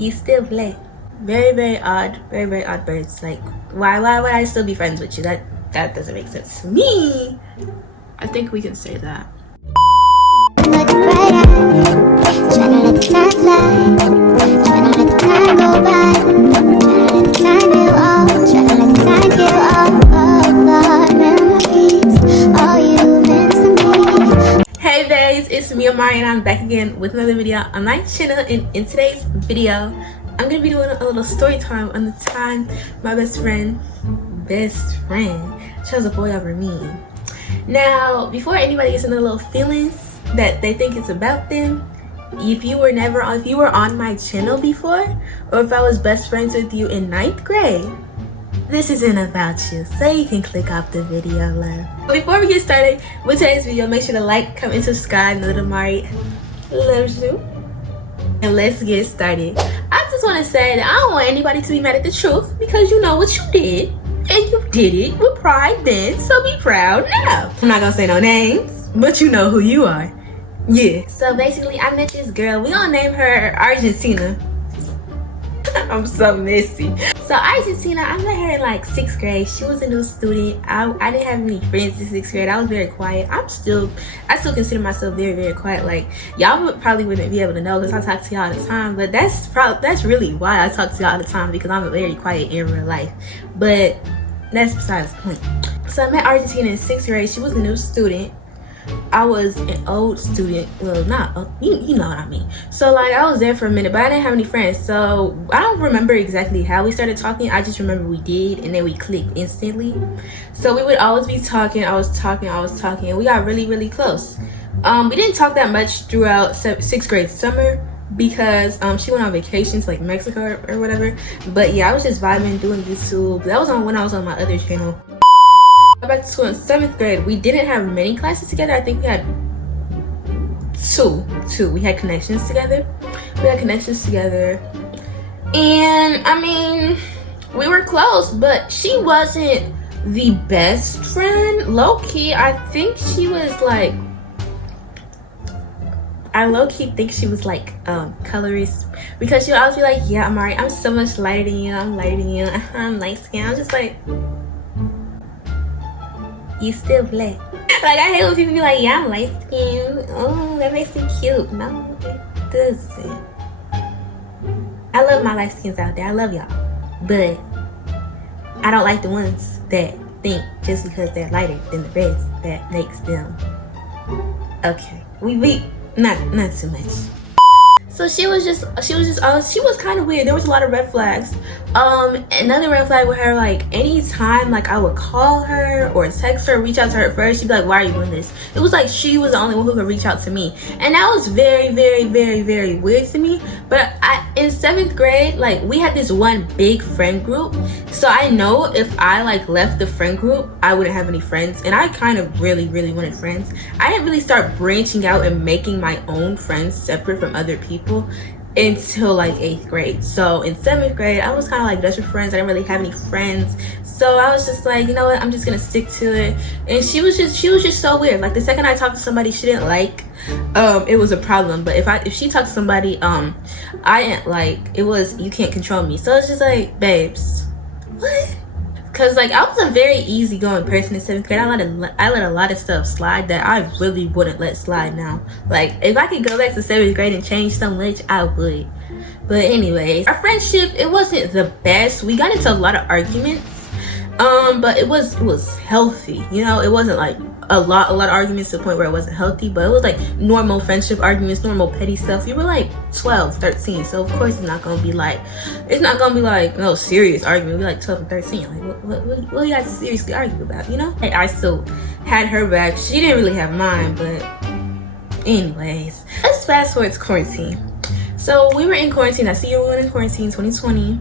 You still play. Very odd, very odd birds. Like, why would I still be friends with you? That doesn't make sense to me. I think we can say that. Hey babes, it's me Amari and I'm back again with another video on my channel. And in today's video, I'm gonna be doing a little story time on the time my best friend chose a boy over me. Now, before anybody gets into little feelings that they think it's about them, if you were on my channel before, or if I was best friends with you in 9th grade, this isn't about you, so you can click off the video, love. Before we get started with today's video, make sure to like, comment, and subscribe. Know that Amari loves you. And let's get started. I just want to say that I don't want anybody to be mad at the truth, because you know what you did, and you did it with pride then, so be proud now. I'm not gonna say no names, but you know who you are. Yeah. So basically, I met this girl. We gonna name her Argentina. I'm so messy. So Argentina, I met her in like 6th grade. She was a new student. I didn't have any friends in 6th grade. I was very quiet. I still consider myself very quiet. Like, y'all probably wouldn't be able to know because I talk to y'all all the time, but that's really why I talk to y'all all the time, because I'm very quiet in real life. But that's besides the point. So I met Argentina in 6th grade. She was a new student. I was an old student. Well, not you know what I mean. So like, I was there for a minute, but I didn't have any friends, so I don't remember exactly how we started talking. I just remember we did, and then we clicked instantly. So we would always be talking. I was talking, and we got really close. We didn't talk that much throughout 6th grade summer because she went on vacation to like Mexico or whatever. But yeah, I was just vibing, doing YouTube. That was when I was on my other channel. Back to school in 7th grade, we didn't have many classes together. I think we had two. We had connections together. And I mean, we were close, but she wasn't the best friend. Low-key, I think she was like, I low-key think she was like colorist, because she would always be like, yeah, Amari, I'm so much lighter than you. I'm light skinned. I'm just like, you still play. Like, I hate when people be like, yeah, I'm light skinned. Oh, that makes me cute. No, it doesn't. I love my light skins out there. I love y'all. But I don't like the ones that think just because they're lighter than the rest that makes them okay. We not too much. So she was kind of weird. There was a lot of red flags. Another red flag with her, like, anytime like I would call her or text her, reach out to her first, she'd be like, why are you doing this? It was like she was the only one who could reach out to me, and that was very weird to me. But in 7th grade, like, we had this one big friend group, so I know if I like left the friend group, I wouldn't have any friends, and I kind of really wanted friends. I didn't really start branching out and making my own friends separate from other people until like 8th grade. So in 7th grade, I was kind of like Dutch with friends. I didn't really have any friends, so I was just like, you know what, I'm just gonna stick to it. And she was just so weird. Like, the second I talked to somebody she didn't like, it was a problem. But if she talked to somebody I didn't like, it was, you can't control me. So it's just like, babes, what? Because like, I was a very easygoing person in 7th grade. I let a lot of stuff slide that I really wouldn't let slide now. Like, if I could go back to 7th grade and change so much, I would. But anyways, our friendship, it wasn't the best. We got into a lot of arguments, but it was healthy. You know, it wasn't like a lot of arguments to the point where it wasn't healthy, but it was like normal friendship arguments, normal petty stuff. We were like 12, 13, so of course it's not gonna be like no serious argument. We like 12 and 13. Like, what you guys seriously argue about, you know? Like, I still had her back. She didn't really have mine, but anyways, let's fast forward to quarantine. So we were in quarantine. I see you were in quarantine 2020.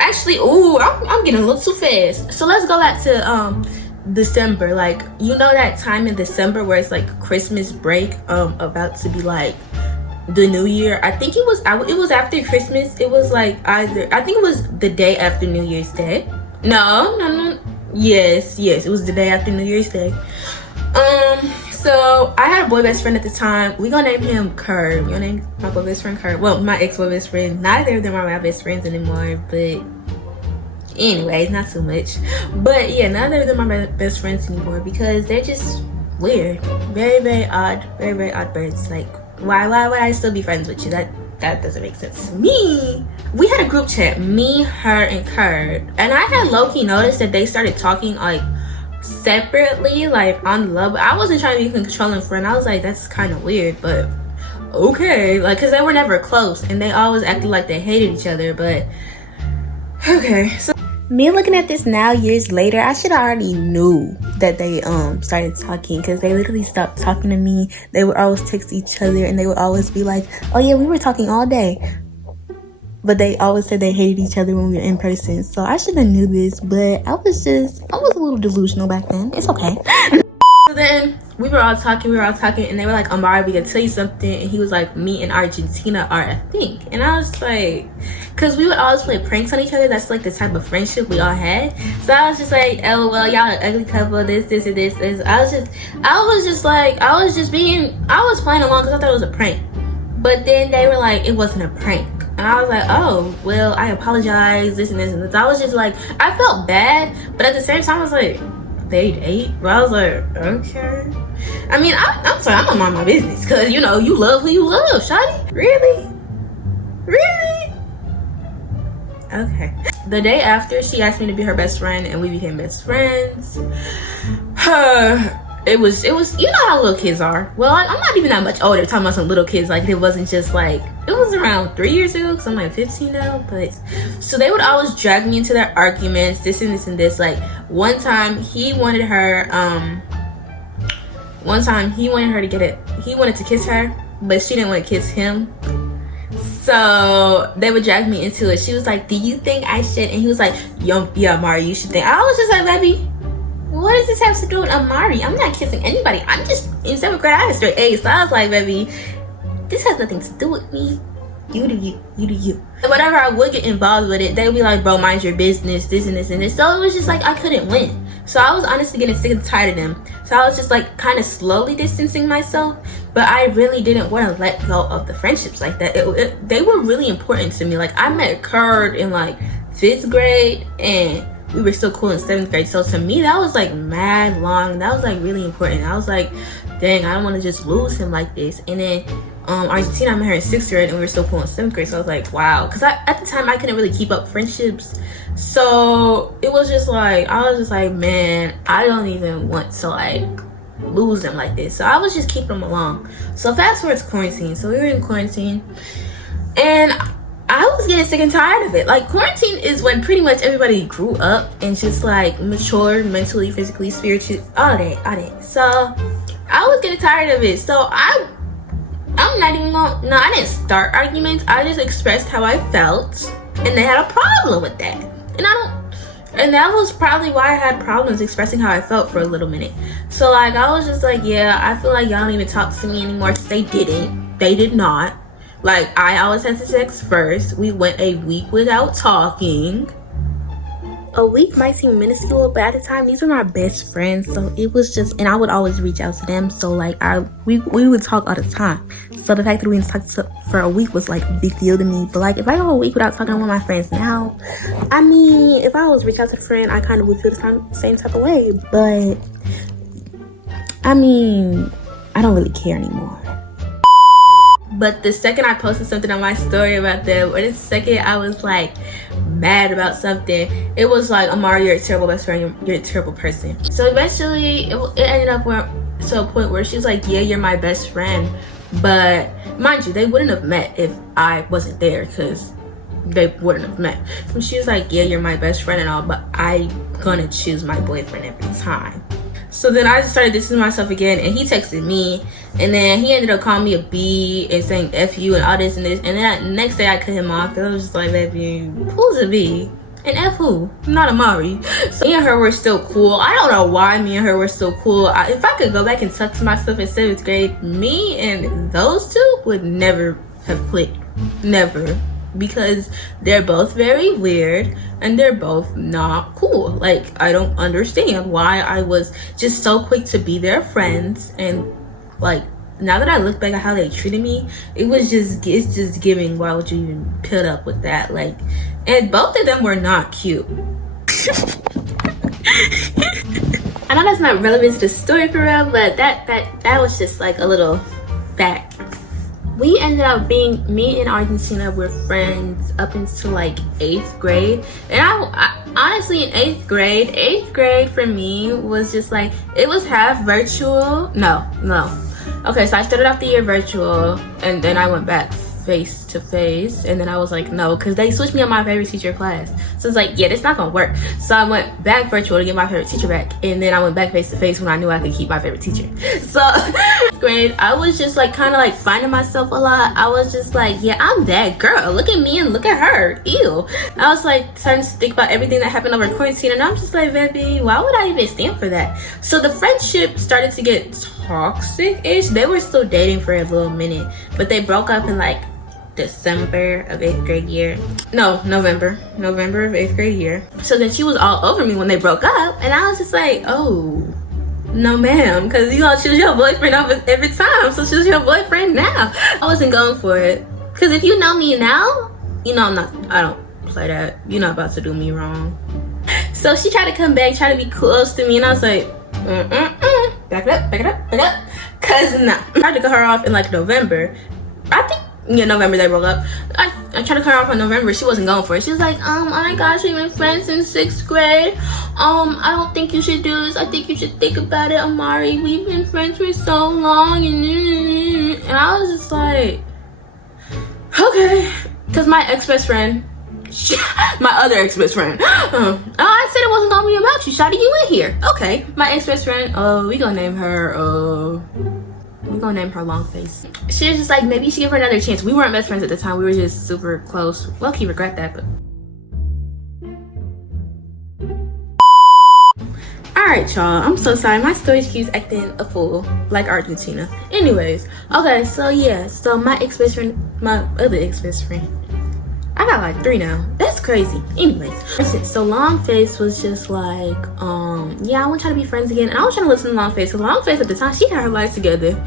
Actually, I'm getting a little too fast. So let's go back to December. Like, you know that time in December where it's like Christmas break, about to be like the new year. I think it was after Christmas. It was like I think it was the day after New Year's Day. No, yes, it was the day after New Year's Day. So I had a boy best friend at the time. We gonna name him Kurt. We gonna name my boy best friend Kurt. Well, my ex boy best friend. Neither of them are my best friends anymore, but anyways, not so much. But yeah, neither of them are my best friends anymore because they're just weird. Very, very odd. Very, very odd birds. Like, why would I still be friends with you? That doesn't make sense to me. We had a group chat, me, her, and Kurt. And I had low-key noticed that they started talking like separately, like on the level. I wasn't trying to be a controlling friend. I was like, that's kind of weird, but okay. Like, cause they were never close and they always acted like they hated each other, but okay. So me looking at this now years later, I should have already knew that they started talking because they literally stopped talking to me. They would always text each other and they would always be like, oh yeah, we were talking all day. But they always said they hated each other when we were in person. So I should have knew this, but I was a little delusional back then. It's okay. So then we were all talking, and they were like, Amari, we gotta tell you something. And he was like, me and Argentina are a thing. And I was like, because we would always play pranks on each other. That's like the type of friendship we all had. So I was just like, oh, well, y'all an ugly couple, this, and this. I was playing along because I thought it was a prank. But then they were like, it wasn't a prank. And I was like, oh, well, I apologize, this and this and this. I was just like, I felt bad, but at the same time, I was like, they date? But I was like, okay. I mean, I'm sorry, I'm gonna mind my business, because, you know, you love who you love, shawty. Really? Okay. The day after, she asked me to be her best friend, and we became best friends. It was, you know how little kids are. Well, I'm not even that much older, talking about some little kids. Like, it wasn't just like, it was around 3 years ago, because I'm like 15 now. But so they would always drag me into their arguments, this and this and this. Like, one time he wanted to kiss her, but she didn't want to kiss him. So they would drag me into it. She was like, do you think I should? And he was like, yeah, Amari, you should think. I was just like, baby, what does this have to do with Amari? I'm not kissing anybody. I'm just in 7th grade. I had a straight A. So I was like, baby, this has nothing to do with me. You do you. And whenever I would get involved with it, they would be like, bro, mind your business, this and this and this. So it was just like, I couldn't win. So I was honestly getting sick and tired of them. So I was just like kind of slowly distancing myself. But I really didn't want to let go of the friendships like that. They were really important to me. Like, I met Kurt in like 5th grade and we were still cool in 7th grade. So to me, that was like mad long. That was like really important. I was like, dang, I don't want to just lose him like this. And then Argentina, I met her in 6th grade and we were still cool in 7th grade. So I was like, wow. Because at the time, I couldn't really keep up friendships. So it was just like, I was just like, man, I don't even want to like lose them like this. So I was just keeping them along. So fast forward to quarantine. So we were in quarantine and I was getting sick and tired of it. Like, quarantine is when pretty much everybody grew up and just like matured mentally, physically, spiritually, all that. So I was getting tired of it. So I'm not even gonna, no, I didn't start arguments. I just expressed how I felt and they had a problem with that. And that was probably why I had problems expressing how I felt for a little minute. So like, I was just like, yeah, I feel like y'all don't even talk to me anymore, because they didn't. They did not. Like, I always had to text first. We went a week without talking. A week might seem minuscule, but at the time, these were my best friends. So it was just, and I would always reach out to them. So like, we would talk all the time. So the fact that we didn't talk for a week was like a big deal to me. But like, if I go a week without talking to one of my friends now, I mean, if I always reach out to a friend, I kind of would feel the same type of way. But I mean, I don't really care anymore. But the second I posted something on my story about them, or the second I was like mad about something, it was like, Amari, you're a terrible best friend, you're a terrible person. So eventually it ended up to a point where she's like, yeah, you're my best friend. But mind you, they wouldn't have met if I wasn't there, because they wouldn't have met. So she was like, yeah, you're my best friend and all, but I'm gonna choose my boyfriend every time. So then I just started distancing myself again, and he texted me, and then he ended up calling me a B and saying F you and all this and this. And then next day I cut him off, because I was just like, baby, who's a B? And F who? Not Amari. So me and her were still cool. I don't know why me and her were still cool. If I could go back and talk to myself in 7th grade, me and those two would never have clicked. Never. because they're both very weird and they're both not cool. Like, I don't understand why I was just so quick to be their friends. And like, now that I look back at how they treated me, it's just giving, why would you even put up with that? Like, and both of them were not cute. I know that's not relevant to the story for real, but that was just like a little fact. We ended up being, me and Argentina were friends up until like 8th grade. And I honestly, in 8th grade for me was just like, it was half virtual. No. Okay, so I started off the year virtual, and then I went back face to face, and then I was like, no, because they switched me on my favorite teacher class. So it's like, yeah, that's not gonna work. So I went back virtual to get my favorite teacher back, and then I went back face to face when I knew I could keep my favorite teacher. So grade, I was just like kind of like finding myself a lot. I was just like, yeah, I'm that girl. Look at me and look at her. Ew. I was like starting to think about everything that happened over quarantine, and I'm just like, baby, why would I even stand for that? So the friendship started to get toxic-ish. They were still dating for a little minute, but they broke up in like December of 8th grade year. No, November of 8th grade year. So then she was all over me when they broke up, and I was just like, oh, no ma'am, because you gonna choose your boyfriend over every time, so choose your boyfriend now. I wasn't going for it, because if you know me now, you know I don't play that. You're not about to do me wrong. So she tried to come back, try to be close to me, and I was like, back it up, cause no. I tried to cut her off in like November. I think, yeah, November they broke up. I tried to cut her off in November. She wasn't going for it. She was like, oh my gosh, we've been friends since 6th grade. I don't think you should do this. I think you should think about it, Amari. We've been friends for so long. And I was just like, okay. Because my ex-best friend, my other ex-best friend, I said it wasn't gonna be about you. Shawty, you in here. Okay. My ex-best friend, we gonna name her, we're gonna name her Longface. She was just like, maybe you should give her another chance. We weren't best friends at the time. We were just super close. Low-key regret that, but. Alright, y'all. I'm so sorry. My storage keeps acting a fool, like Argentina. Anyways, okay, so yeah. So my ex-best friend, my other ex-best friend. I got like 3 now. That's crazy. Anyways, so Longface was just like, yeah, I want to try to be friends again. And I was trying to listen to Longface, because Longface at the time, she had her life together.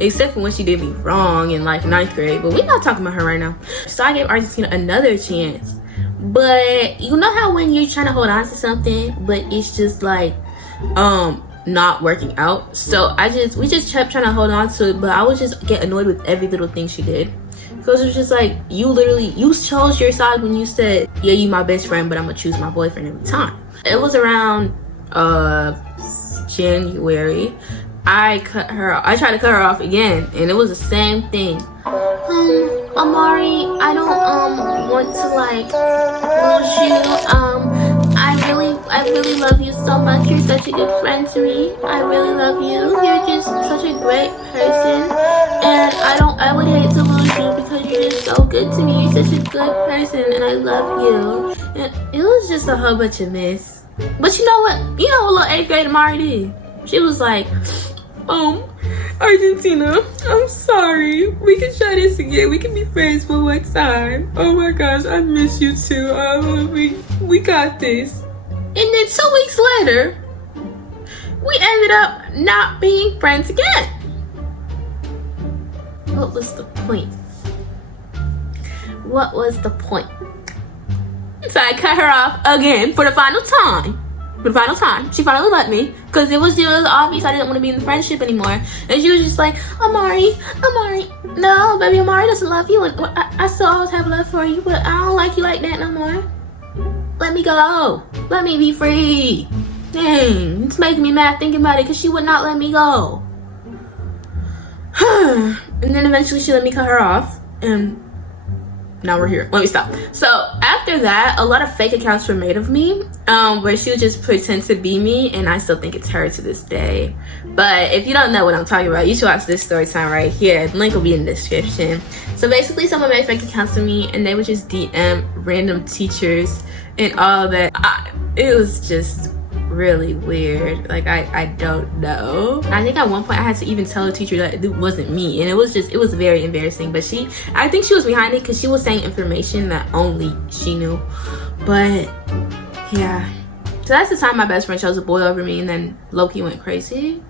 Except for when she did me wrong in like 9th grade. But we're not talking about her right now. So I gave Argentina another chance. But you know how when you're trying to hold on to something, but it's just like, not working out. So we just kept trying to hold on to it, but I would just get annoyed with every little thing she did. Because it was just like, you chose your side when you said, yeah, you my best friend, but I'm gonna choose my boyfriend every time. It was around January. I tried to cut her off again, and it was the same thing. Amari, I don't want to like lose you. I really love you so much. You're such a good friend to me. I really love you. You're just such a great person, and I would hate to lose you because you're just so good to me. You're such a good person, and I love you. And it was just a whole bunch of mess. But you know what? You know what little 8th grade Amari did? She was like, Argentina, I'm sorry. We can try this again. We can be friends for one time. Oh my gosh, I miss you too. We got this. And then 2 weeks later, we ended up not being friends again. What was the point? What was the point? So I cut her off again for the final time. She finally let me, because it was obvious I didn't want to be in the friendship anymore. And she was just like, Amari, no, baby, Amari doesn't love you, and I still always have love for you, but I don't like you like that no more. Let me go. Let me be free. Dang, it's making me mad thinking about it, because she would not let me go. And then eventually she let me cut her off, and now we're here. Let me stop. So after that, a lot of fake accounts were made of me, where she would just pretend to be me, and I still think it's her to this day. But if you don't know what I'm talking about, you should watch this story time right here. The link will be in the description. So basically, someone made fake accounts of me, and they would just DM random teachers and all that. It was just really weird. Like I don't know. I think at one point I had to even tell the teacher that it wasn't me, and it was very embarrassing. But I think she was behind it because she was saying information that only she knew. But yeah, so that's the time my best friend chose a boy over me, and then Loki went crazy.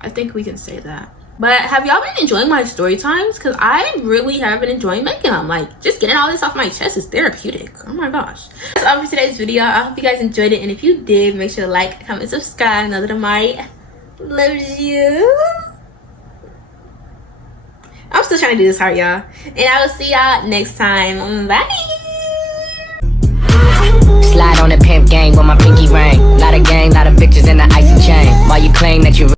I think we can say that. But have y'all been enjoying my story times? Because I really have been enjoying making them. Like, just getting all this off my chest is therapeutic. Oh my gosh. That's all for today's video. I hope you guys enjoyed it. And if you did, make sure to like, comment, subscribe. Know that Amari loves you. I'm still trying to do this heart, y'all. And I will see y'all next time. Bye. Slide on the pimp gang with my pinky ring. Lot of gang, lot of bitches in the icy chain. While you claim that you